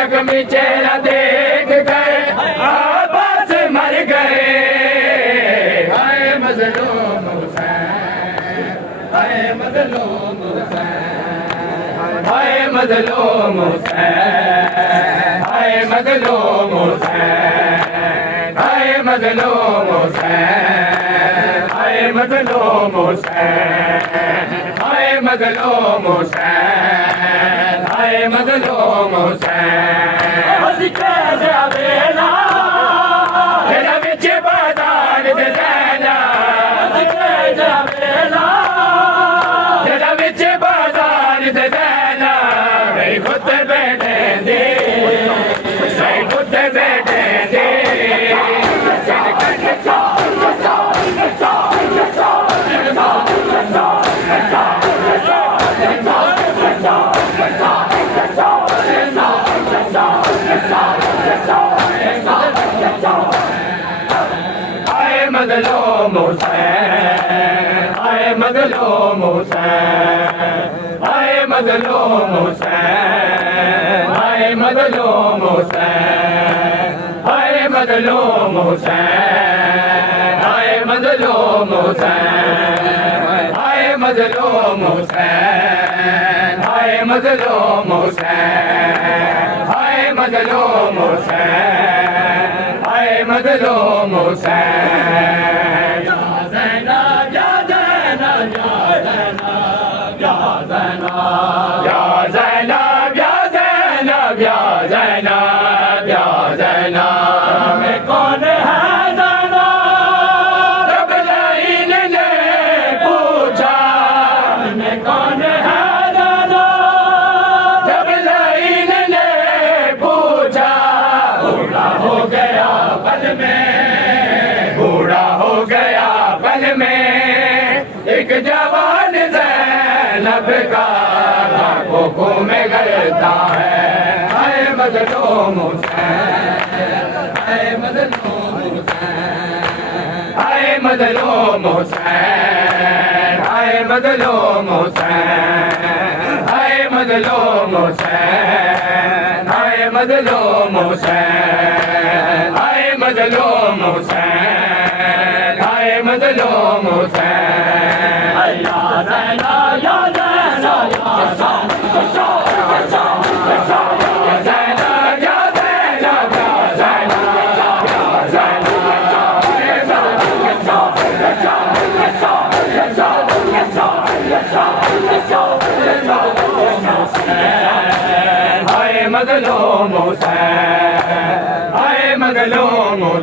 जख्मी चेहरा देख कर आबास मर गए। हाय मजलूम हुसैन, हाय मजलूम हुसैन, हाय मजलूम हुसैन, हाय मजलूम हुसैन, हाय मजलूम हुसैन, हाय मजलूम हुसैन, हाय मजलूम हुसैन, हाय मजलूम हुसैन। हसीके जावेला तेरा विच बाजार दे ज़ैना, हसीके जावेला तेरा विच बाजार दे ज़ैना, मेरी खुद बैठे दे, मेरी खुद बैठे दे। हाय मजलूम हुसैन, हाय मजलूम हुसैन, हाय मजलूम हुसैन, हाय मजलूम हुसैन, हाय मजलूम हुसैन, हाय मजलूम हुसैन, हाय मजलूम हुसैन, हाय मजलूम हुसैन, हाय मजलूम हुसैन, हाय मजलूम हुसैन। या ज़ैनब या ज़ैनब या ज़ैनब या ज़ैनब या ज़ैनब या ज़ैनब या ज़ैनब या ज़ैनब, में कौन है ज़ैनब? जब ज़ैन ने पूछा, में कौन है ज़ैनब? जब ज़ैन ने पूछा, बूढ़ा हो गया पल में, बूढ़ा हो गया पल में, एक जवान ज़ैनब का आंखों में गलता है। हाय मजलूम हुसैन, हाय मजलूम हुसैन, हाय मजलूम हुसैन, हाय मजलूम हुसैन, हाय मजलूम हुसैन, हाय मजलूम हुसैन, हाय मजलूम हुसैन, हाय मजलूम हुसैन। या ज़ैनब या ज़ैनब या हाय मजलूम हुसैन, हाय मजलूम हुसैन।